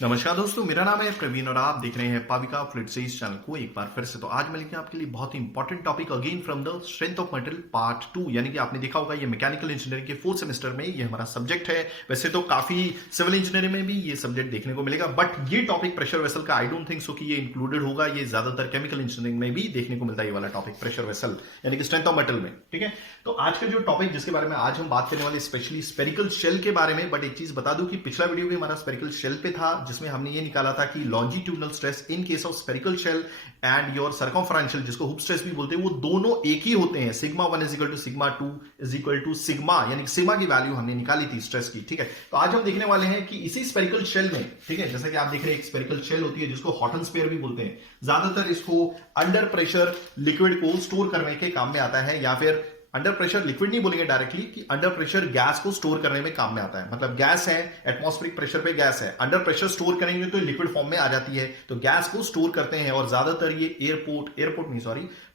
नमस्कार दोस्तों, मेरा नाम है प्रवीण और आप देख रहे हैं पाविका फ्लूइड से इस चैनल को एक बार फिर से। तो आज मैं लेके आपके लिए बहुत ही important topic again from the strength of metal part 2, यानी कि आपने देखा होगा ये मैकेनिकल इंजीनियरिंग के 4th सेमेस्टर में ये हमारा सब्जेक्ट है। वैसे तो काफी सिविल इंजीनियरिंग में भी ये सब्जेक्ट देखने को मिलेगा, बट ये टॉपिक प्रेशर वेसल का आई डोंट थिंक सो कि ये इंक्लूडेड होगा। ये ज्यादातर केमिकल इंजीनियरिंग में भी देखने को मिलता है ये वाला टॉपिक, प्रेशर वेसल यानी कि स्ट्रेंथ ऑफ मेटल में। ठीक है, तो आज का जो टॉपिक जिसके बारे में आज हम बात करने वाले स्पेशली स्पेरिकल शेल के बारे में। बट एक चीज बता दूं कि पिछला वीडियो भी हमारा स्पेरिकल शेल पे था, जिसमें हमने ये निकाला था कि longitudinal stress in case of spherical shell and your circumferential, जिसको हुप स्ट्रेस भी बोलते हैं, वो दोनों एक ही होते हैं। Sigma 1 is equal to sigma 2 is equal to sigma, यानी कि सिग्मा की वैल्यू हमने निकाली थी स्ट्रेस की। ठीक है, तो आज हम देखने वाले हैं कि इसी स्पेरिकल शेल में, ठीक है, जैसा कि आप देख रहे हैं एक स्पेरिकल शेल होती है जिसको हॉट एंड स्पेयर भी बोलते हैं। ज्यादातर इसको अंडर प्रेशर लिक्विड को स्टोर करने के काम में आता है, या फिर अंडर प्रेशर लिक्विड नहीं बोलेंगे डायरेक्टली, कि अंडर प्रेशर गैस को स्टोर करने में काम में आता है। मतलब गैस है, एटमॉस्फेरिक प्रेशर पे गैस है, अंडर प्रेशर स्टोर करेंगे तो लिक्विड फॉर्म में आ जाती है, तो गैस को स्टोर करते हैं। और ज्यादातर ये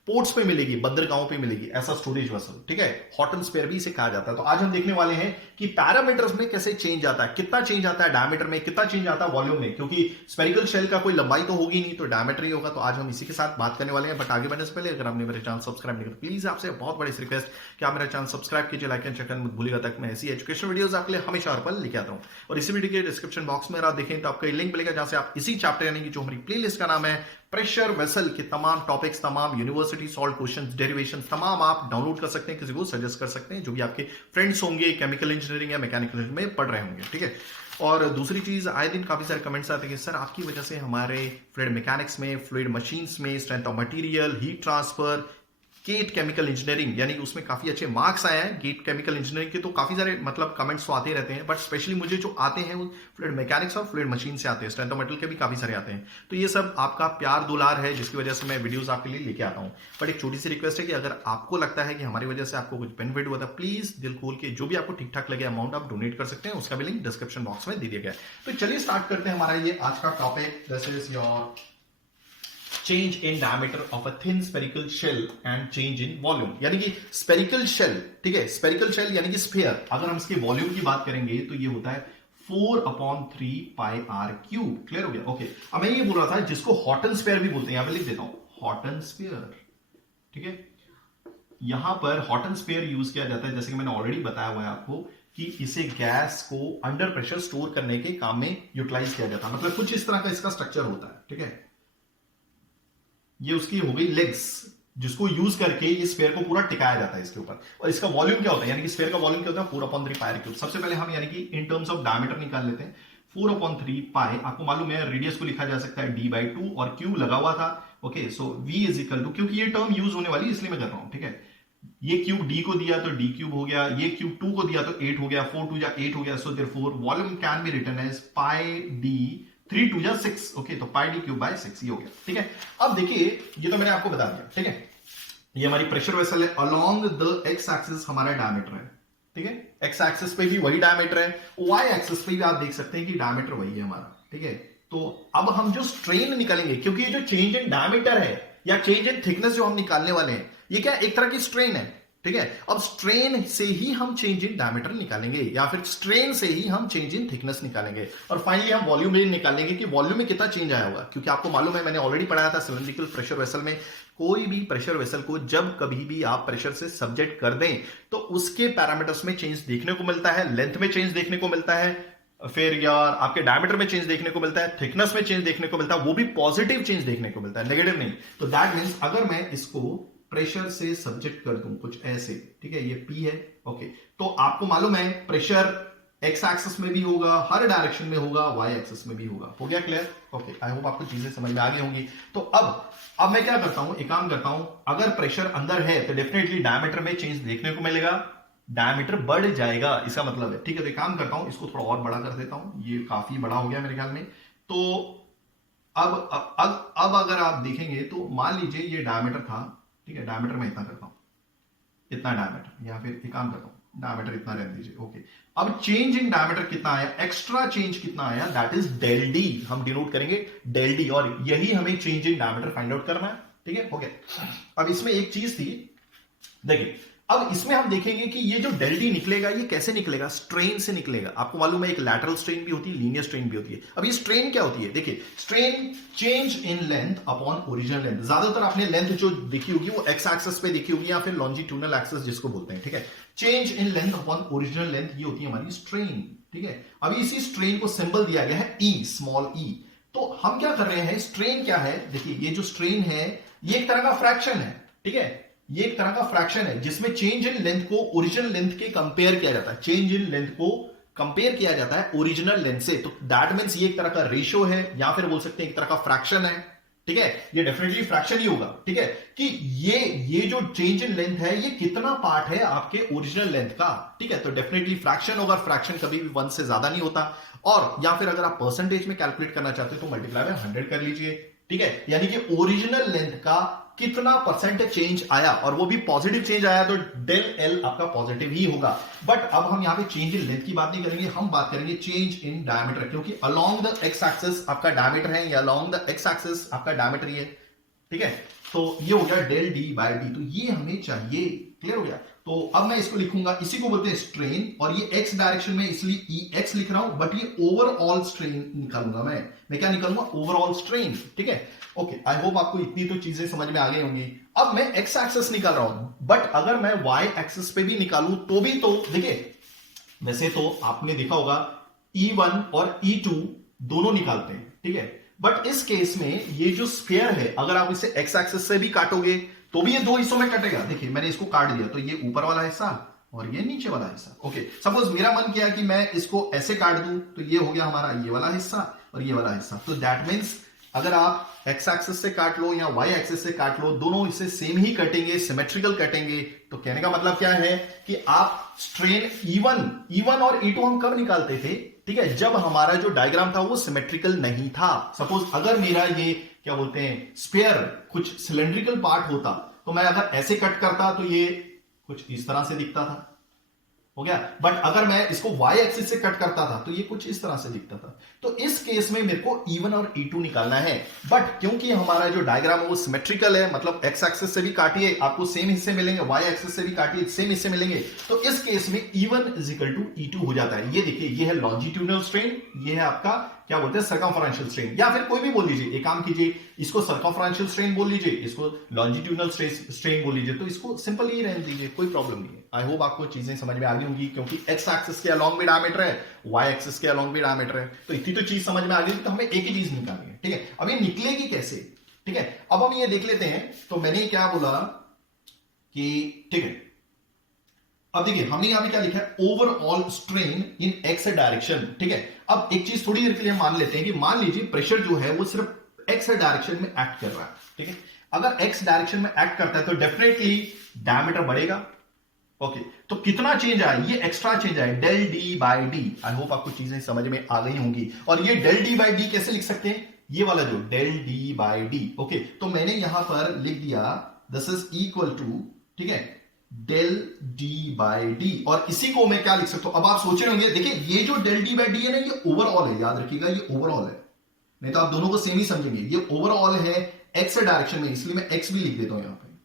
पोर्ट्स पे मिलेगी, बंदरगाहों पे मिलेगी ऐसा स्टोरेज वेसल। ठीक है, हॉट एंड स्पेयर भी इसे कहा जाता है। तो आज हम देखने वाले हैं कि पैरामीटर्स में कैसे चेंज आता है, कितना चेंज आता है डायमीटर में, कितना चेंज आता है वॉल्यूम में, क्योंकि स्पेरिकल शेल का कोई लंबाई तो होगी नहीं, तो डायमीटर ही होगा। तो आज हम इसी के साथ बात करने वाले हैं। बट आगे बढ़ने से पहले अगर आपने मेरे चैनल सब्सक्राइब नहीं किया, प्लीज आपसे बहुत बड़ी रिक्वेस्ट कि आप मेरा चैनल सब्सक्राइब कीजिए, लाइक एंड चैनल मत भूलिएगा, तक मैं ऐसी एजुकेशन वीडियोस आपके लिए हमेशा हर पल लेके आता हूं। और इसी वीडियो के डिस्क्रिप्शन बॉक्स में आप देखें तो आपको लिंक मिलेगा जहां से आप इसी चैप्टर यानी कि जो हमारी प्लेलिस्ट का नाम है प्रेशर वेसल के तमाम टॉपिक्स, तमाम यूनिवर्सिटी सॉल्व क्वेश्चंस, डेरिवेशन तमाम आप डाउनलोड कर सकते हैं, किसी को सजेस्ट कर सकते हैं जो भी आपके फ्रेंड्स होंगे केमिकल इंजीनियरिंग या मैकेनिकल इंजीनियरिंग में पढ़ रहे होंगे। ठीक है, और दूसरी चीज, आए दिन काफी सारे कमेंट्स आते हैं कि सर आपकी वजह से हमारे फ्लूइड मैकेनिक्स में, फ्लूइड मशीन्स में, strength of material, heat transfer, GATE chemical engineering यानी कि उसमें काफी अच्छे मार्क्स आए हैं गेट केमिकल इंजीनियरिंग के। तो काफी सारे मतलब कमेंट्स तो आते रहते हैं, बट स्पेशली मुझे जो आते हैं वो फ्लूइड मैकेनिक्स और फ्लूइड मशीन से आते हैं, स्ट्रेंथ ऑफ मेटल के भी काफी सारे आते हैं। तो ये सब आपका प्यार दुलार है जिसकी वजह से मैं वीडियोस आपके लिए लेके आता हूं। बट एक छोटी सी रिक्वेस्ट है कि अगर आपको लगता है कि हमारी वजह से आपको कुछ बेनिफिट हुआ था, प्लीज दिल खोल के जो भी आपको ठीक ठाक लगे अमाउंट आप डोनेट कर सकते हैं, उसका भी लिंक डिस्क्रिप्शन बॉक्स में दे दिया गया है। तो चलिए स्टार्ट करते हैं हमारा ये आज का topic. This is your change in diameter of a thin spherical shell and change in volume, यानी कि स्पेरिकल शेल। ठीक है, स्पेरिकल शेल यानी कि स्फीयर, अगर हम इसके वॉल्यूम की बात करेंगे तो ये होता है 4/3 पाई आर क्यूब। क्लियर हो गया? ओके, अब मैं ये बोल रहा था जिसको हॉट एंड स्पेयर भी बोलते हैं, यहां पे लिख देता हूं हॉट एंड स्पेयर। ठीक है, यहां पर हॉट एंड स्पेयर यूज किया जाता है, जैसे कि मैंने ऑलरेडी बताया हुआ है आपको, कि इसे गैस को अंडर प्रेशर स्टोर करने के काम में यूटिलाइज किया जाता है। मतलब कुछ इस तरह का इसका स्ट्रक्चर होता है। ठीक है, ये उसकी हो गई लेग्स, जिसको यूज करके इस स्फीयर को पूरा टिकाया जाता है इसके ऊपर। और इसका वॉल्यूम क्या होता है, यानी कि स्फीयर का वॉल्यूम क्या होता है, 4/3 पाई क्यूब। सबसे पहले हम यानी कि इन टर्म्स ऑफ डायमीटर निकाल लेते हैं। 4/3 पाई, आपको मालूम है रेडियस को लिखा जा सकता है d/2 और क्यू लगा हुआ था। Okay, so v is equal to, क्योंकि ये टर्म यूज होने वाली इसलिए मैं कर रहा हूं। ठीक है, ये क्यूब d को दिया तो d क्यूब हो गया, ये क्यूब 2 को दिया तो 8 हो गया, 4 2 जा 8 हो गया। So therefore volume can be written as pi d 3 2 जा 6। ओके, तो पाई डी क्यूब बाय 6 ये हो गया। ठीक है, अब देखिए ये तो मैंने आपको बता दिया। ठीक है, ये हमारी प्रेशर वेसल है, अलोंग द एक्स एक्सिस हमारा डायमीटर है। ठीक है, एक्स एक्सिस पे भी वही डायमीटर है, वाई एक्सिस पे भी आप देख सकते हैं कि डायमीटर वही है हमारा। ठीक है, तो अब हम जो स्ट्रेन निकालेंगे, क्योंकि ये जो चेंज इन डायमीटर है या चेंज इन थिकनेस जो हम निकालने वाले हैं, ये क्या एक तरह की स्ट्रेन है। ठीक है, अब स्ट्रेन से ही हम चेंज इन डायमीटर निकालेंगे, या फिर स्ट्रेन से ही हम चेंज इन थिकनेस निकालेंगे, और फाइनली हम वॉल्यूम निकालेंगे कि वॉल्यूम में कितना चेंज आया होगा। क्योंकि आपको मालूम है, मैंने ऑलरेडी पढ़ाया था सिलिंड्रिकल प्रेशर वेसल में, कोई भी प्रेशर वेसल को जब कभी भी आप प्रेशर से सब्जेक्ट कर दें तो उसके पैरामीटर्स में चेंज देखने को मिलता है, लेंथ में चेंज देखने को मिलता है, फिर यार आपके डायमीटर में चेंज देखने को मिलता है, थिकनेस में चेंज देखने को मिलता है, वो भी पॉजिटिव चेंज देखने को मिलता है, नेगेटिव नहीं। तो दैट मींस अगर मैं इसको प्रेशर से सब्जेक्ट कर दूं कुछ ऐसे, ठीक है, ये P है। ओके, तो आपको मालूम है प्रेशर एक्स एक्सिस में भी होगा, हर डायरेक्शन में होगा, वाई एक्सिस में भी होगा। हो गया क्लियर? ओके, आई होप आपको चीजें समझ में आ गई होंगी। तो अब मैं क्या करता हूं, एक काम करता हूं, अगर प्रेशर अंदर है तो डेफिनेटली डायमीटर में चेंज देखने को मिलेगा, डायमीटर बढ़ जाएगा, इसका मतलब है। ठीक है, तो एक काम करता हूं, इसको थोड़ा और बड़ा कर देता हूं, ये काफी बड़ा हो गया मेरे ख्याल में। तो अब अगर आप देखेंगे तो मान लीजिए ये डायमीटर था। ठीक है, डायमीटर में इतना करता हूं, इतना डायमीटर, या फिर एक काम करता हूं, डायमीटर इतना रहने दीजिए। ओके, अब चेंज इन डायमीटर कितना आया, एक्स्ट्रा चेंज कितना आया, दैट इज डेल डी, हम डिनोट करेंगे डेल डी, और यही हमें change in diameter find out करना है। ठीक है, हो गया। अब इसमें एक चीज थी, देखिए अब इसमें हम देखेंगे कि ये जो डेल डी निकलेगा ये कैसे निकलेगा, स्ट्रेन से निकलेगा। आपको मालूम है एक लैटरल स्ट्रेन भी होती है, लीनियर स्ट्रेन भी होती है। अब ये स्ट्रेन क्या होती है, देखिए strain change in length upon original length. ज्यादातर आपने लेंथ जो देखी होगी वो एक्स एक्सिस पे देखी होगी या फिर लॉन्जिट्यूडनल एक्सिस जिसको बोलते हैं, ठीक है। Change in length upon original length ये होती है हमारी स्ट्रेन, ठीक है। अभी इसी स्ट्रेन को सिंबल दिया गया है ई, स्मॉल ई। तो हम क्या कर रहे हैं, स्ट्रेन क्या है, देखिए ये जो स्ट्रेन है ये एक तरह का फ्रैक्शन है, ठीक है। ये एक तरह का फ्रैक्शन है जिसमें चेंज इन लेंथ को ओरिजिनल लेंथ के कंपेयर किया जाता है, चेंज इन लेंथ को कंपेयर किया जाता है ओरिजिनल लेंथ से। तो दैट मींस ये एक तरह का रेशियो है या फिर बोल सकते हैं एक तरह का फ्रैक्शन है, ठीक है। ये डेफिनेटली फ्रैक्शन ही होगा, ठीक है, कि ये जो चेंज इन लेंथ है ये कितना पार्ट है आपके ओरिजिनल लेंथ का, ठीक है। तो डेफिनेटली फ्रैक्शन होगा, फ्रैक्शन कभी भी 1 से ज्यादा नहीं होता। और या फिर अगर आप परसेंटेज में कैलकुलेट करना चाहते हो तो मल्टीप्लाई में 100 कर लीजिए, ठीक है। यानी कि ओरिजिनल लेंथ का कितना परसेंट चेंज आया, और वो भी पॉजिटिव चेंज आया तो डेल एल आपका पॉजिटिव ही होगा। बट अब हम यहां पे चेंज इन लेंथ की बात नहीं करेंगे, हम बात करेंगे चेंज इन डायमीटर, क्योंकि अलोंग द एक्स एक्सिस आपका डायमीटर है या अलोंग द एक्स एक्सिस आपका डायमीटर ही है, ठीक है। तो ये हो गया डेल डी बाय डी, तो ये हमें चाहिए, क्लियर हो गया। तो अब मैं इसको लिखूंगा, इसी को बोलते हैं स्ट्रेन, और ये एक्स डायरेक्शन में इसलिए ई एक्स लिख रहा हूं, बट ये ओवरऑल स्ट्रेन निकालूंगा मैं क्या निकालूंगा, ओवरऑल स्ट्रेन, ठीक है। ओके, आई होप आपको इतनी तो चीजें समझ में आ गई होंगी। अब मैं एक्स एक्सिस निकाल रहा हूं, बट अगर मैं वाई एक्सिस पे भी निकालूं तो भी, तो देखिए वैसे तो आपने देखा होगा E1 और E2 दोनों निकालते हैं, ठीक है। बट इस केस में ये जो स्फीयर है अगर आप इसे एक्स एक्सिस से भी काटोगे तो भी ये दो हिस्सों में कटेगा। देखिए मैंने इसको काट दिया, तो ये ऊपर वाला हिस्सा और ये नीचे वाला हिस्सा। ओके, सपोज मेरा मन किया कि मैं इसको ऐसे काट दूं, तो ये हो गया हमारा ये वाला हिस्सा और ये वाला हिस्सा। तो दैट मीन्स अगर आप एक्स एक्सिस से काट लो या वाई एक्सिस से काट लो, दोनों इससे सेम ही कटेंगे, सिमेट्रिकल कटेंगे। तो कहने का मतलब क्या है कि आप स्ट्रेन E1 और E2 हम कब निकालते थे, ठीक है, जब हमारा जो डायग्राम था वो सिमेट्रिकल नहीं था। सपोज अगर मेरा ये क्या बोलते हैं स्फीयर कुछ सिलेंड्रिकल पार्ट होता, तो मैं अगर ऐसे कट करता तो ये कुछ इस तरह से दिखता था, हो गया। बट अगर मैं इसको y एक्सिस से कट करता था तो ये कुछ इस तरह से दिखता था। तो इस केस में मेरे को E1 और E2 निकालना है, बट क्योंकि हमारा जो डायग्राम है वो सिमेट्रिकल है, मतलब x एक्सिस से भी काटिए आपको सेम हिस्से मिलेंगे, y एक्सिस से भी काटिए सेम हिस्से मिलेंगे, तो इस केस में E1 इजिकल टू E2 हो जाता है। ये देखिए ये है लॉन्जिट्यूडनल स्ट्रेन, ये है आपका क्या बोलते हैं सर्कमफरेंशियल स्ट्रेन, या फिर कोई भी बोल लीजिए। एक काम कीजिए, इसको सर्कमफरेंशियल स्ट्रेन बोल लीजिए, इसको लॉन्जिट्यूडनल स्ट्रेन बोल लीजिए, तो इसको सिंपल ही रहने दीजिए, कोई प्रॉब्लम नहीं है। आई होप आपको चीजें समझ में आ गई होंगी, क्योंकि एक्स एक्सिस के अलोंग भी डायमीटर है, वाई एक्सिस के अलोंग भी डायमीटर है, तो इतनी तो चीज समझ में आ गई। तो हमें एक ही चीज निकालनी है, ठीक है। अब ये निकलेगी कैसे, ठीक है, अब हम ये देख लेते हैं। तो मैंने क्या बोला कि ठीक है, अब देखिए हमने यहां पे क्या लिखा है, overall strain in x direction, ठीक है। अब एक चीज थोड़ी देर के लिए मान लेते हैं कि मान लीजिए प्रेशर जो है वो सिर्फ एक्स डायरेक्शन में एक्ट कर रहा है, ठीक है। अगर एक्स डायरेक्शन में एक्ट करता है तो डेफिनेटली डायमीटर बढ़ेगा। ओके, तो कितना चेंज आया, ये एक्स्ट्रा चेंज आया del D by D. I hope आपको चीजें समझ में आ गई होंगी। और ये डेल डी बाई डी कैसे लिख सकते हैं, ये वाला जो del D by D. Okay, तो मैंने यहां पर लिख दिया दिस इज इक्वल टू, ठीक है, डेल डी बाई डी। और इसी को मैं क्या लिख सकता हूं, अब आप सोच रहे होंगे, देखिए ये जो डेल डी बाई डी है ना, ये ओवरऑल है, याद रखिएगा ये ओवरऑल है, नहीं तो आप दोनों को सेम ही समझेंगे। ये ओवरऑल है एक्स डायरेक्शन में, इसलिए मैं एक्स भी लिख देता हूं यहां पे,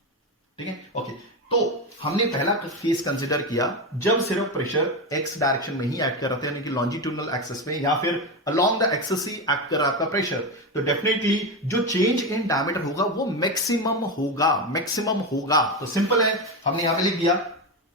ठीक है। ओके, तो हमने पहला केस कंसिडर किया जब सिर्फ प्रेशर एक्स डायरेक्शन में ही एक्ट कर रहा था, यानी कि लॉन्जिट्यूडनल एक्सिस में या फिर along the axis he act कर रहा है आपका प्रेशर। तो डेफिनेटली जो चेंज इन डायमीटर होगा वो मैक्सिमम होगा। तो सिंपल है, हमने यहां पे लिख दिया।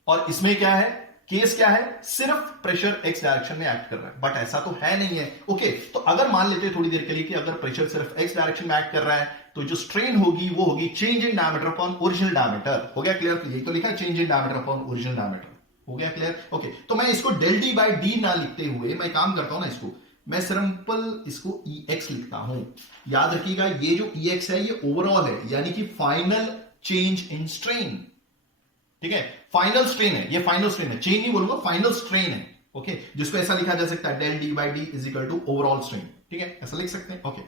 और इसमें क्या है, केस क्या है, सिर्फ प्रेशर एक्स डायरेक्शन में एक्ट कर रहा है, बट ऐसा तो है नहीं है। ओके, तो अगर मान लेते हैं थोड़ी देर के लिए कि अगर प्रेशर सिर्फ एक्स डायरेक्शन में एक्ट कर रहा है, तो जो स्ट्रेन होगी वो होगी change in diameter upon original diameter. हो गया क्लियर, यही तो लिखा है change in diameter upon original diameter. हो गया क्लियर। ओके, तो मैं इसको डेल डी बाई डी ना लिखते हुए मैं काम करता हूं ना, इसको मैं सिंपल इसको ई एक्स लिखता हूं। याद रखिएगा ये जो ई एक्स है ये ओवरऑल है, यानी कि फाइनल चेंज इन स्ट्रेन, ठीक है, फाइनल स्ट्रेन है, ये फाइनल स्ट्रेन है, चेंज नहीं बोलूंगा, फाइनल स्ट्रेन है। ओके, जिसको ऐसा लिखा जा सकता है del D by D is equal to overall strain, ठीक है, ऐसा लिख सकते हैं। ओके,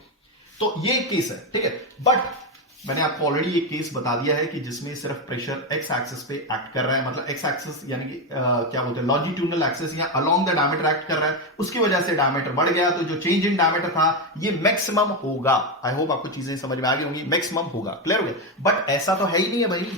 तो ये एक केस है, ठीक है। बट मैंने आपको ऑलरेडी एक केस बता दिया है कि जिसमें सिर्फ प्रेशर एक्स एक्सिस पे एक्ट कर रहा है, मतलब एक्स एक्सिस यानी कि क्या बोलते हैं लॉन्जिट्यूडनल एक्सिस या अलोंग द डायमीटर एक्ट कर रहा है, उसकी वजह से डायमीटर बढ़ गया, तो जो चेंज इन डायमीटर था ये मैक्सिमम होगा। आई होप आपको चीजें समझ में आ गई होंगी, मैक्सिमम होगा, क्लियर हो गया। बट ऐसा तो है ही नहीं है भाई,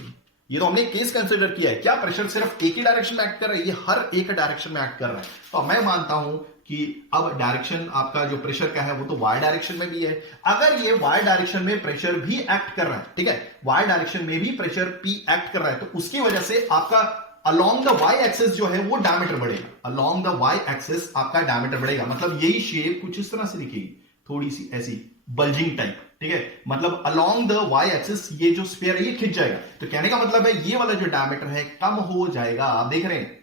ये तो हमने केस कंसिडर किया है, क्या प्रेशर सिर्फ एक ही डायरेक्शन में एक्ट कर रहा है, ये हर एक डायरेक्शन में एक्ट कर रहा है। तो मैं मानता हूं कि अब डायरेक्शन आपका जो प्रेशर का है वो तो वाई डायरेक्शन में भी है। अगर ये वाई डायरेक्शन में प्रेशर भी एक्ट कर रहा है, ठीक है, वाई डायरेक्शन में भी प्रेशर पी एक्ट कर रहा है, तो उसकी वजह से आपका अलोंग द वाई एक्सिस जो है वो डायमीटर बढ़ेगा। अलोंग द वाई एक्सिस आपका डायमीटर बढ़ेगा, मतलब यही शेप कुछ इस तरह से दिखेगी, थोड़ी सी ऐसी बल्जिंग टाइप, ठीक है, मतलब अलोंग द वाई एक्सिस ये जो स्फीयर है ये खिंच जाएगा। तो कहने का मतलब है ये वाला जो डायमीटर है कम हो जाएगा। आप देख रहे हैं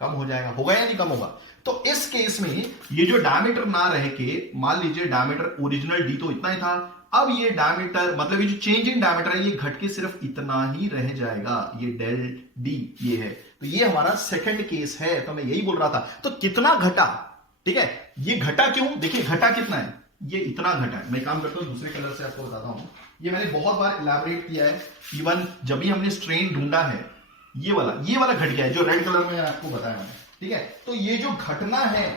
कम हो जाएगा, होगा या नहीं कम होगा। तो इस केस में ये जो डायमीटर ना रह के, मान लीजिए डायमीटर ओरिजिनल डी तो इतना ही था, अब ये डायमीटर मतलब ये जो चेंज इन डायमीटर है ये घट के सिर्फ इतना ही रह जाएगा, ये डेल डी ये है। तो ये हमारा सेकंड केस है, तो मैं यही बोल रहा था। तो कितना घटा, ठीक है, ये घटा क्यों, देखिए घटा कितना है, ये इतना घटा है। मैं काम करता हूं दूसरे कलर से आपको बताता हूं, ये मैंने बहुत बार इलैबोरेट किया है, इवन जब भी हमने स्ट्रेन ढूंढा है ये वाला घट गया है, जो रेड कलर में आपको बताया मैंने, ठीक है। तो ये जो घटना है,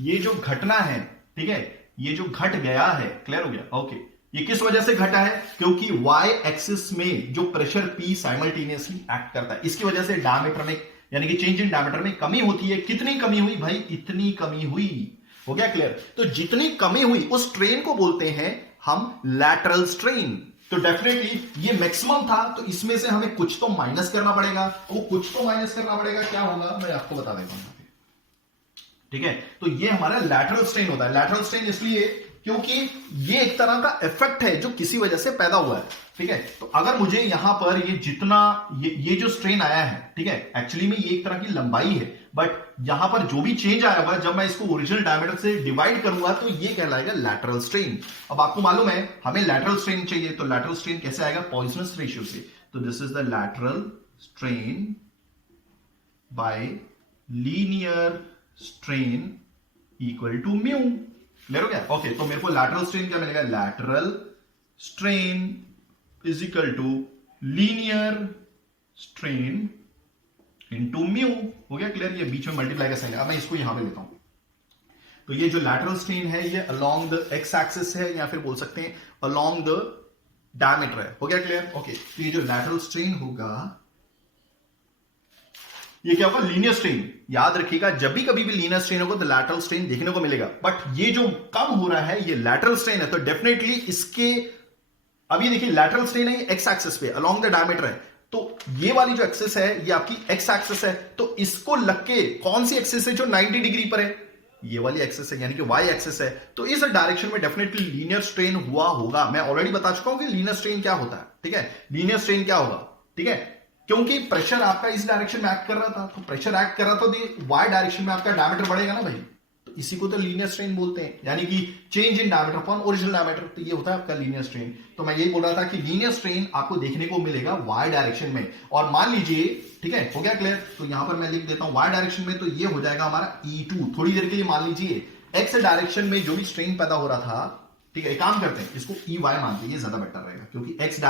ये जो घटना है, ठीक है, ये जो घट गया है, क्लियर हो गया, ओके। ये किस वजह से घटा है, क्योंकि y एक्सिस में जो प्रेशर P साइमल्टेनियसली एक्ट करता है, इसकी वजह से डायमीटर में यानी कि चेंज इन डायमीटर में कमी होती है। कितनी कमी हुई भाई, इतनी कमी हुई, हो गया क्लियर। तो जितनी कमी हुई उस स्ट्रेन को बोलते हैं हम लैटरल स्ट्रेन। तो डेफिनेटली ये मैक्सिमम था, तो इसमें से हमें कुछ तो माइनस करना पड़ेगा, वो कुछ तो माइनस करना पड़ेगा, क्या होगा मैं आपको बता देता हूं, ठीक है। तो ये हमारा लैटरल स्ट्रेन होता है। लैटरल स्ट्रेन इसलिए क्योंकि ये एक तरह का इफेक्ट है जो किसी वजह से पैदा हुआ है, ठीक है। तो अगर मुझे यहां पर ये जितना ये जो स्ट्रेन आया है, ठीक है, एक्चुअली में ये एक तरह की लंबाई है, बट यहां पर जो भी चेंज आया हुआ है जब मैं इसको ओरिजिनल डायमीटर से डिवाइड करूंगा तो ये कहलाएगा लैटरल स्ट्रेन। अब आपको मालूम है हमें लैटरल स्ट्रेन चाहिए, तो लैटरल स्ट्रेन कैसे आएगा, पॉइजनस रेशियो से। तो this is the lateral strain by linear strain equal to mu, clear हो गया, ओके। तो मेरे को लैटरल स्ट्रेन क्या मिलेगा, lateral strain is equal to linear strain into mu, हो गया क्लियर। ये बीच में मल्टीप्लाई का साइन है, अब मैं इसको यहां पे लेता हूं। तो ये जो लैटरल स्ट्रेन है ये अलोंग द एक्स एक्सिस है, या फिर बोल सकते हैं अलोंग द डायमीटर है, हो गया क्लियर, ओके। तो ये जो लैटरल स्ट्रेन होगा ये क्या होगा, लीनियर स्ट्रेन। याद रखिएगा जब भी कभी भी लीनियर स्ट्रेन होगा तो लैटरल स्ट्रेन देखने को मिलेगा, बट ये जो कम हो रहा है ये लैटरल स्ट्रेन है, तो डेफिनेटली इसके अब ये देखिए लैटरल स्ट्रेन है एक्स एक्सिस पे अलोंग द डायमीटर है, तो ये वाली जो एक्सिस है ये आपकी एक्स एक्सिस है, तो इसको लग के कौन सी एक्सिस है जो 90 डिग्री पर है, ये वाली एक्सिस है यानी कि वाई एक्सिस है। तो इस डायरेक्शन में डेफिनेटली लीनियर स्ट्रेन हुआ होगा। मैं ऑलरेडी बता चुका हूं कि लीनियर स्ट्रेन क्या होता है, ठीक है, लीनियर स्ट्रेन क्या होगा, ठीक है, क्योंकि प्रेशर आपका इस डायरेक्शन में एक्ट कर रहा था, तो प्रेशर एक्ट कर रहा था तो वाई डायरेक्शन में आपका डायमीटर बढ़ेगा ना भाई, तो इसी को तो लीनियर स्ट्रेन बोलते हैं, यानी कि change in diameter upon original diameter, तो ये होता है आपका लीनियर स्ट्रेन। तो मैं यही बोल रहा था कि लीनियर स्ट्रेन आपको देखने को मिलेगा वाई डायरेक्शन में, और मान लीजिए, ठीक है, हो गया क्लियर। तो यहां पर मैं लिख देता हूं वाई डायरेक्शन में, तो ये हो जाएगा हमारा E2। थोड़ी देर के लिए मान लीजिए एक्स डायरेक्शन में जो भी स्ट्रेन पैदा हो रहा था, ठीक है, एक काम करते हैं इसको EY मानते हैं, ये ज्यादा बेटर रहेगा, क्योंकि एक्स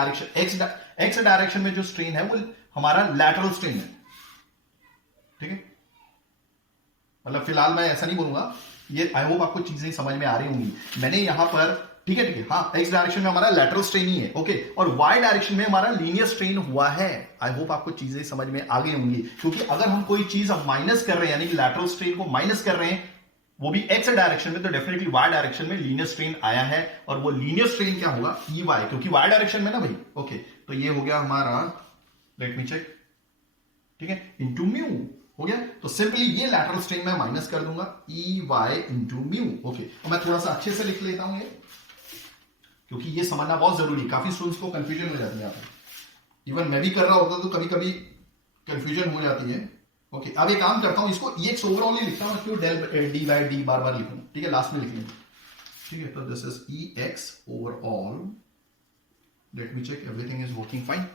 डायरेक्शन में जो स्ट्रेन है वो हमारा लैटरल स्ट्रेन है, ठीक है। मतलब फिलहाल मैं ऐसा नहीं बोलूंगा, ये आई होप आपको चीजें समझ में आ रही होंगी। मैंने यहां पर, ठीक है, हाँ, एक्स डायरेक्शन में हमारा लैटरल स्ट्रेन ही है, ओके, और वाई डायरेक्शन में हमारा लीनियर स्ट्रेन हुआ है। आई होप आपको चीजें समझ में आ गई होंगी, क्योंकि अगर हम कोई चीज अब माइनस कर रहे हैं, यानी कि लैटरल स्ट्रेन को माइनस कर रहे हैं, वो भी एक्स डायरेक्शन में, तो डेफिनेटली वाई डायरेक्शन में लीनियर स्ट्रेन आया है, और वो लीनियर स्ट्रेन क्या होगा, EY, क्योंकि वाई डायरेक्शन में ना भाई, ओके। तो ये हो गया हमारा, लेट मी चेक, ठीक है, इंटू म्यू, हो गया। तो सिंपली ये लैटरल स्ट्रेन मैं माइनस कर दूंगा, EY इंटू म्यू, ओके। और मैं थोड़ा सा अच्छे से लिख लेता हूं ये, क्योंकि ये समझना बहुत जरूरी है, काफी स्टूडेंट्स को कंफ्यूजन हो जाती है यहाँ पे, इवन मैं भी कर रहा होता तो कभी कभी कंफ्यूजन हो जाती है, ओके। अब एक काम करता हूं, इसको EX ओवरऑल ही लिखता हूं, क्यों डेल डी बाई डी बार बार लिखूं, ठीक है, लास्ट में लिख लेंगे, ठीक है। तो this is EX overall, let me check everything is working fine,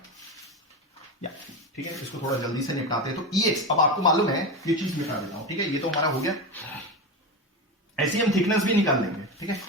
या ठीक है, इसको थोड़ा जल्दी से निपटाते हैं। तो EX, अब आपको मालूम है ये चीज निकाल देता हूं, ठीक है, ये तो हमारा हो गया, ऐसी हम थिकनेस भी निकाल लेंगे, ठीक है।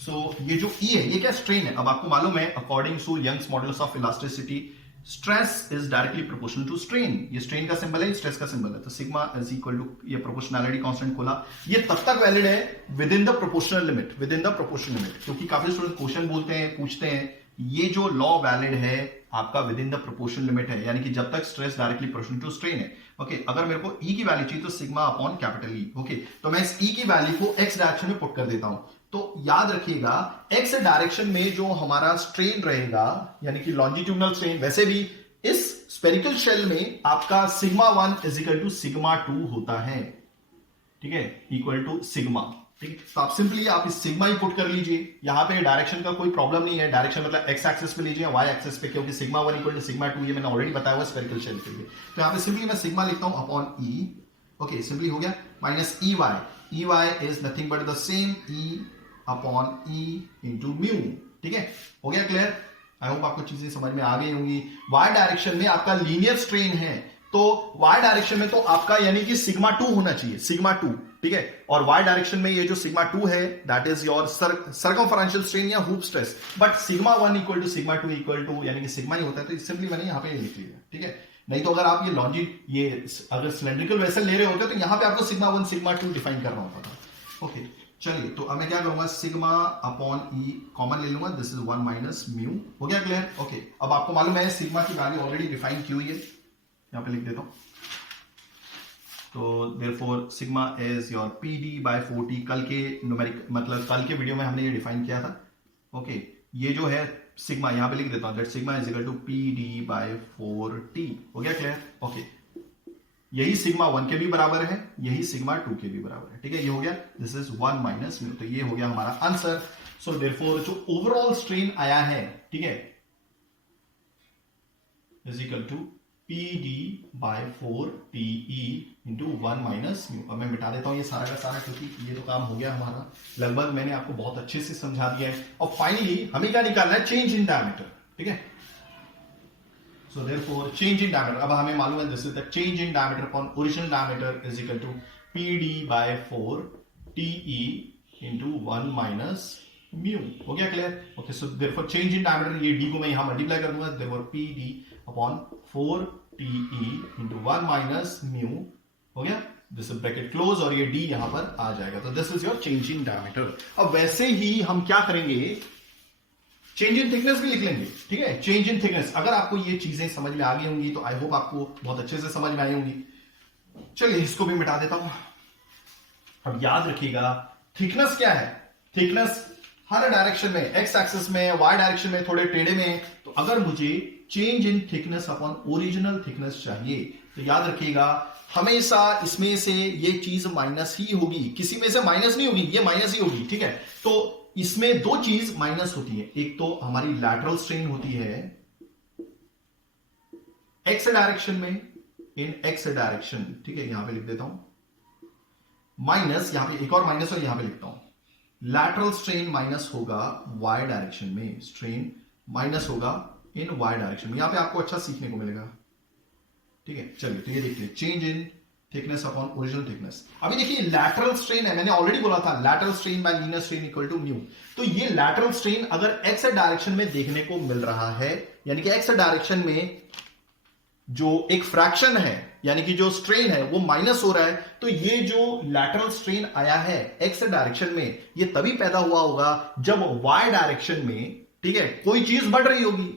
सो ये जो E है ये क्या स्ट्रेन है, अब आपको मालूम है according to Young's modulus of elasticity stress is directly proportional to strain. ये स्ट्रेन का सिंबल है, स्ट्रेस का सिंबल है, तो सिग्मा इज इक्वल टू, ये प्रोपोर्शनैलिटी कांस्टेंट खोला, ये तब तक वैलिड है within the proportional limit, within the proportional limit, क्योंकि काफी स्टूडेंट क्वेश्चन बोलते हैं, पूछते हैं ये जो लॉ वैलिड है आपका within the proportion limit है, यानी कि जब तक stress directly proportional to strain है। ओके, अगर मेरे को ई की वैल्यू चाहिए तो sigma upon capital E. Okay, तो मैं इस ई की वैल्यू को एक्स डायरेक्शन में पुट कर देता हूं। तो याद रखिएगा एक्स डायरेक्शन में जो हमारा स्ट्रेन रहेगा, यानी कि लॉन्जिट्यूडनल स्ट्रेन, वैसे भी इस स्पेरिकल शेल में आपका सिग्मा 1 इजिकल टू सिग्मा 2 होता है, ठीक है, इक्वल टू सिग्मा। ठीक है, तो आप सिंपली आप इस सिग्मा ही पुट कर लीजिए। यहां पे डायरेक्शन का कोई प्रॉब्लम नहीं है, डायरेक्शन मतलब एक्स एक्सिस पे लीजिए, वाई एक्सिस पे, क्योंकि सिग्मा 1 इक्वल टू सिग्मा 2 ये मैंने ऑलरेडी बताया हुआ स्फेरिकल शेल के लिए। तो यहां पे सिंपली मैं सिग्मा लिखता हूं अपॉन ई। ओके, सिंपली हो गया, minus E Y is nothing but the same E upon E into mu. ठीक है, हो गया क्लियर? आई होप आपको चीजें समझ में आ गई होंगी। वाई डायरेक्शन में आपका लीनियर स्ट्रेन है, तो वाई डायरेक्शन में तो आपका यानी कि सिग्मा 2 होना चाहिए, सिग्मा 2। ठीक है, और वाई डायरेक्शन में ये जो सिग्मा 2 है that is your circumferential strain या hoop stress, but sigma 1 equal to sigma 2 equal to यानी कि सिग्मा ही होता है। तो सिंपली मैंने यहां पे लिख लिया। ठीक है, नहीं तो अगर आप ये अगर सिलेंड्रिकल वेसल ले रहे होते तो यहां पे आपको सिग्मा 1 सिग्मा 2 डिफाइन करना होता था। ओके, चलिए, तो अब मैं क्या करूंगा, सिग्मा अपॉन ई कॉमन ले लूंगा, दिस इज 1 माइनस म्यू। हो गया क्लियर? ओके, अब आपको मालूम है सिग्मा की वैल्यू ऑलरेडी डिफाइन की हुई है, यहां पे लिख देता हूं। तो therefore sigma is your P D by 4t। कल के न्यूमेरिक मतलब कल के वीडियो में हमने ये डिफाइन किया था। ओके, ये जो है सिग्मा यहां पे लिख देता हूं, that sigma is equal to P D by 4t। हो गया क्लियर? ओके, यही सिग्मा 1 के भी बराबर है, यही सिग्मा 2 के भी बराबर है। ठीक है, ये हो गया, दिस इज 1 माइनस म्यू। तो ये हो गया हमारा आंसर। सो देयरफॉर जो ओवरऑल स्ट्रेन आया है, ठीक है, is equal to P D by 4TE into 1 minus mu. अब मैं मिटा देता हूं ये सारा का सारा, क्योंकि ये तो काम हो गया हमारा, लगभग मैंने आपको बहुत अच्छे से समझा दिया है। और फाइनली हमें क्या निकालना है, चेंज इन डायमीटर। ठीक है, so therefore change in diameter, अब हमें मालूम है this is the change in diameter upon original diameter is equal to PD by 4TE into 1 minus mu. हो गया clear? Okay, so therefore change in diameter, ये d को मैं यहां मल्टीप्लाई कर दूंगा, therefore PD upon 4TE into 1 minus mu. हो गया, दिस इज ब्रैकेट क्लोज, और ये d यहां पर आ जाएगा। तो this is your change in diameter. अब वैसे ही हम क्या करेंगे, चेंज इन थिकनेस भी लिख लेंगे। ठीक है, चेंज इन थिकनेस, अगर आपको ये चीजें समझ में आ गई होंगी तो आई होप आपको बहुत अच्छे से समझ में आई होंगी। चलिए, इसको भी मिटा देता हूं। अब याद रखिएगा थिकनेस क्या है, थिकनेस हर डायरेक्शन में, एक्स एक्सिस में, वाई डायरेक्शन में, थोड़े टेढ़े में। तो अगर मुझे change in thickness upon original thickness चाहिए तो याद रखिएगा हमेशा इसमें से ये चीज माइनस ही होगी, किसी में से माइनस नहीं होगी, ये माइनस ही होगी। ठीक है, तो इसमें दो चीज माइनस होती है, एक तो हमारी लैटरल स्ट्रेन होती है एक्स डायरेक्शन में, इन एक्स डायरेक्शन। ठीक है, यहां पे लिख देता हूं माइनस, यहां पे एक और माइनस और यहां पे लिखता हूं लैटरल स्ट्रेन माइनस होगा वाई डायरेक्शन में, स्ट्रेन माइनस होगा इन वाई डायरेक्शन में। यहां पे आपको अच्छा सीखने को मिलेगा। ठीक है, चलिए, तो ये देखिए change in thickness upon original thickness. अभी देखिए लैटरल स्ट्रेन है, मैंने ऑलरेडी बोला था lateral strain by linear strain equal to mu. तो ये लैटरल स्ट्रेन अगर एक्स डायरेक्शन में देखने को मिल रहा है, यानी कि एक्स डायरेक्शन में जो एक फ्रैक्शन है, यानी कि जो स्ट्रेन है वो माइनस हो रहा है, तो ये जो लैटरल स्ट्रेन आया है एक्स डायरेक्शन में, ये तभी पैदा हुआ होगा जब वाई डायरेक्शन में, ठीक है, कोई चीज बढ़ रही होगी,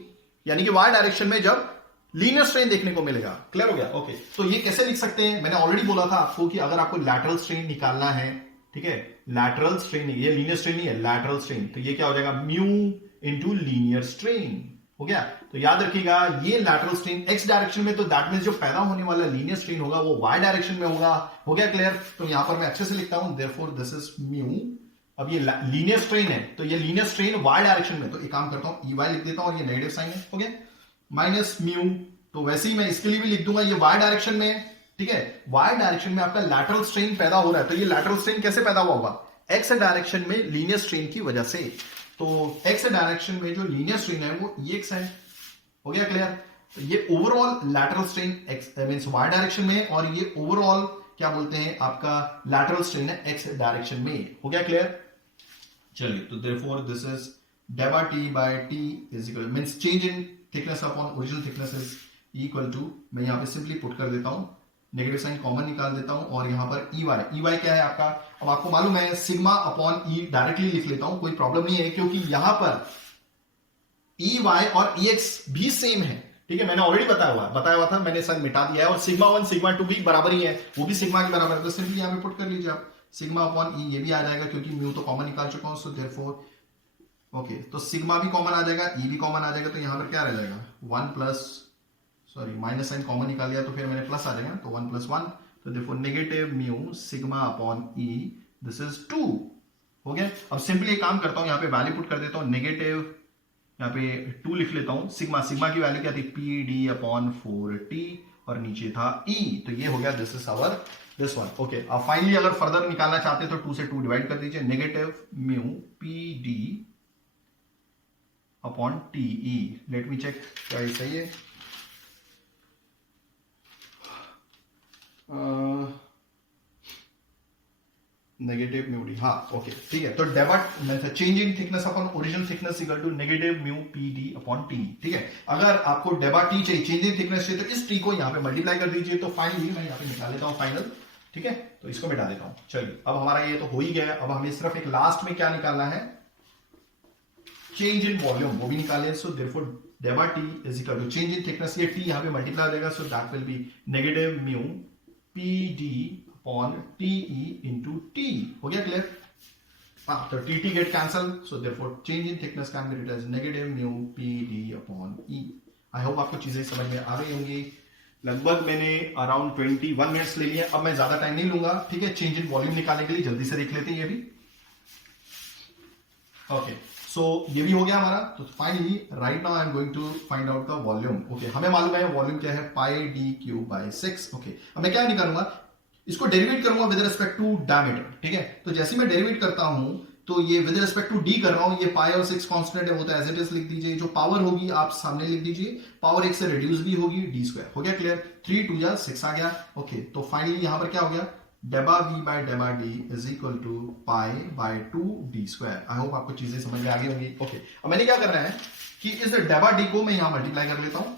यानी कि वाई डायरेक्शन में जब लीनियर स्ट्रेन देखने को मिलेगा। क्लियर हो गया? ओके, तो ये कैसे लिख सकते हैं, मैंने ऑलरेडी बोला था आपको कि अगर आपको लैटरल स्ट्रेन निकालना है, ठीक है, लैटरल स्ट्रेन, ये लीनियर स्ट्रेन नहीं है, लैटरल स्ट्रेन, तो ये क्या हो जाएगा, म्यू इंटू लीनियर स्ट्रेन। हो गया, तो याद रखिएगा ये लैटरल स्ट्रेन एक्स डायरेक्शन में, तो दैट मींस जो पैदा होने वाला लीनियर स्ट्रेन होगा वो वाई डायरेक्शन में होगा। हो गया क्लियर? तो यहां पर मैं अच्छे से लिखता हूं, देयरफॉर दिस इज म्यू। अब ये लीनियर स्ट्रेन है, तो ये लीनियर स्ट्रेन वाई डायरेक्शन में, तो एक काम करता हूं, EY लिख देता हूं और ये नेगेटिव साइन है। हो गया, माइनस म्यू, तो वैसे ही मैं इसके लिए भी लिख दूंगा ये वाई डायरेक्शन में। ठीक है, वाई डायरेक्शन में आपका लैटरल स्ट्रेन पैदा हो रहा है, तो ये लैटरल स्ट्रेन कैसे पैदा हुआ होगा, एक्स डायरेक्शन में लीनियर स्ट्रेन की वजह से। तो एक्स डायरेक्शन में जो लीनियर स्ट्रेन है वो EX है। हो गया क्लियर? तो ये overall lateral strain X means Y direction में, और ये ओवरऑल क्या बोलते हैं आपका लैटरल स्ट्रेन है एक्स डायरेक्शन में। हो गया क्लियर? चलिए, तो देयरफॉर दिस इज डेबा T by T is equal means change in thickness upon original thickness is equal to, मैं यहां पे सिंपली पुट कर देता हूं, नेगेटिव साइन कॉमन निकाल देता हूं, और यहां पर EY क्या है आपका, अब आपको मालूम है सिग्मा अपॉन ई डायरेक्टली लिख लेता हूं, कोई प्रॉब्लम नहीं है, क्योंकि यहां पर ई वाई और ई एक्स भी सेम है, ठीक है, मैंने ऑलरेडी बताया हुआ था, मैंने सर मिटा दिया है। और सिग्मा 1 सिग्मा 2 भी बराबर ही है, वो भी सिग्मा के बराबर है, तो सिंपली यहां पे पुट कर लीजिए आप सिग्मा अपॉन ई, ये भी आ जाएगा क्योंकि म्यू तो कॉमन निकाल चुका हूं, सो देयरफॉर ओके, तो सिग्मा भी कॉमन आ जाएगा, ई भी कॉमन आ जाएगा, तो यहां पर क्या रह जाएगा 1 plus, sorry minus sign common निकाल लिया तो फिर मैंने प्लस आ जाएगा, तो 1 प्लस 1, तो therefore negative mu sigma upon E, this is 2 हो गया। अब सिंपली एक काम करता हूं, यहां पे वैल्यू पुट कर देता हूं, नेगेटिव यहाँ पे 2 लिख लेता हूं, सिग्मा सिग्मा की वैल्यू क्या थी पी डी अपॉन 4t और नीचे था e, तो ये हो गया this is our this one. Okay, अब फाइनली अगर फर्दर निकालना चाहते हैं तो 2 से 2 डिवाइड कर दीजिए, negative mu P D upon T E, let me check क्या ये सही है। नेगेटिव म्यू डी, हाँ ओके ठीक है, तो delta change in thickness upon original thickness equal to negative mu P D upon T, ठीक है। अगर आपको डेबा टी चाहिए, चेंज इन थिकनेस चाहिए, तो इस टी को यहाँ पे मल्टीप्लाई कर दीजिए, तो फाइनली मैं यहाँ पे निकाल लेता हूँ फाइनल, ठीक है, तो इसको मिटा देता हूँ। चलिए अब हमारा ये तो हो ही गया, अब हमें सिर्फ एक लास्ट में क्या निकालना है, चेंज इन वॉल्यूम, वो भी निकाले, सो देयरफॉर डेबा T is equal to change in thickness, ये टी यहाँ पे मल्टीप्लाई हो जाएगा, so that will be negative mu P D upon TE into T, हो गया क्लियर? तो TT get cancel, so therefore change in thickness can be written as negative mu PD upon E. I hope आपको चीजें समझ में आ गई होंगी। लगभग मैंने अराउंड 21 मिनट्स ले लिए, अब मैं ज्यादा टाइम नहीं लूंगा, ठीक है। चेंज इन वॉल्यूम निकालने के लिए जल्दी से देख लेते हैं ये भी। ओके, सो ये भी हो गया हमारा, तो finally right now I am going to find out the volume. Okay, हमें मालूम है वॉल्यूम क्या है, pi D cube by 6। Okay, अब मैं क्या निकालूंगा, इसको डेरिवेट करूंगा विद रिस्पेक्ट टू डायमीटर, ठीक है। तो जैसे मैं डेरिवेट करता हूं, तो ये विद रिस्पेक्ट टू डी कर रहा हूं, ये पाई और 6 कांस्टेंट है, वो तो एज इट इज लिख दीजिए, जो पावर होगी आप सामने लिख दीजिए, पावर 1 से रिड्यूस भी होगी, डी स्क्वायर, हो गया क्लियर। 3 2 जा 6 आ गया। ओके, तो फाइनली यहां पर क्या हो गया, डेबा वी बाय डेबा D is equal to pi by 2 D square. I hope आपको चीजें समझ में आ गई होंगी। ओके, अब मैंने क्या करना है कि इस डेबा डी को मैं यहां मल्टीप्लाई कर लेता हूं,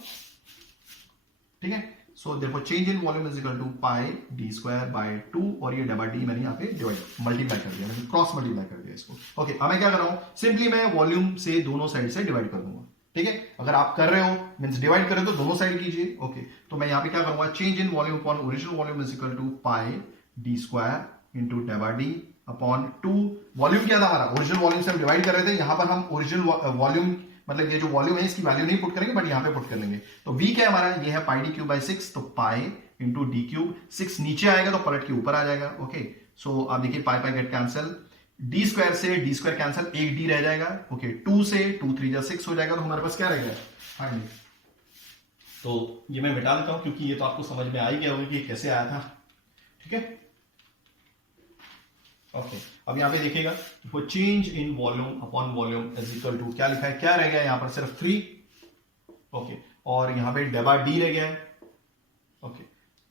ठीक है। So therefore change in volume is equal to pi d square by 2, और ये डेबा डी मैंने यहाँ पे डिवाइड मल्टीप्लाई कर दिया, मैंने क्रॉस मल्टीप्लाई कर दिया इसको। ओके, अब मैं क्या कर रहा हूँ, सिंपली मैं वॉल्यूम से दोनों साइड से डिवाइड कर दूंगा, ठीक है। अगर आप कर रहे हो मींस डिवाइड कर रहे हो तो दोनों साइड कीजिए। ओके, तो मैं यहाँ पे क्या करूंगा, change in volume upon original volume is equal to pi D square into डेबा डी अपॉन 2। वॉल्यूम क्या था हमारा, ओरिजिनल वॉल्यूम से हम डिवाइड कर रहे थे, यहाँ पर हम ओरिजिनल वॉल्यूम मतलब ये जो वॉल्यूम है इसकी वैल्यू नहीं पुट करेंगे, बट यहां पे पुट कर लेंगे। तो v क्या है हमारा, ये है पाई डी क्यूब बाई 6, तो पाई इंटू डी क्यूब, 6 नीचे आएगा तो पलट के ऊपर आ जाएगा। ओके, सो आप देखिए पाई पाई गेट कैंसिल, डी स्क्वायर से डी स्क्वायर कैंसिल, एक डी रह जाएगा। ओके, 2 से 2 3 जा 6 हो जाएगा, तो हमारे पास क्या रहेगा फाइनली। तो ये मैं मिटा देता हूं क्योंकि ये तो आपको समझ में आ ही गया होगा कि कैसे आया था, ठीक है। ओके, अब यहां पे देखिएगा वो change in volume upon volume is equal to क्या लिखा है, क्या रह गया यहां पर सिर्फ 3। ओके, और यहां पे डेबा डी रह गया है, ओके,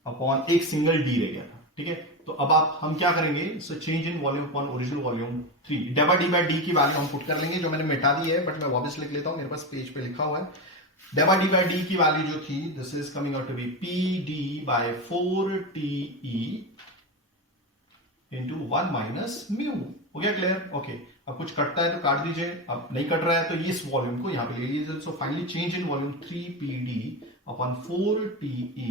अपॉन एक सिंगल डी रह गया था, ठीक है। तो अब हम क्या करेंगे, so change in volume upon original volume 3, डेबा डी बाई डी की वैल्यू हम पुट कर लेंगे, जो मैंने मिटा दी है, बट मैं वापस लिख लेता हूं, मेरे पास पेज पे लिखा हुआ है। डेबा डी बाई डी की वैल्यू जो थी, this is coming out to be P D by 4TE into 1 minus mu, हो गया क्लियर। ओके, अब कुछ कटता है तो काट दीजिए, अब नहीं कट रहा है तो इस वॉल्यूम को यहां पे ले लीजिए। So finally change in volume 3PD upon 4TE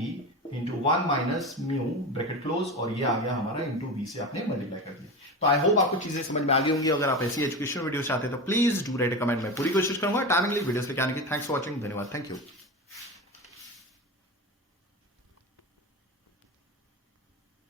into 1 minus mu bracket close, और ये आ गया हमारा इंटू v से आपने मल्टीप्लाई कर दिया। तो आई होप आपको चीजें समझ में आ गई होंगी। अगर आप ऐसी एजुकेशन वीडियो चाहते हैं तो please do right a comment, मैं पूरी कोशिश करूंगा टाइमिंगली वीडियोस लेके आने की। थैंक्स फॉर वॉचिंग, धन्यवाद, थैंक यू।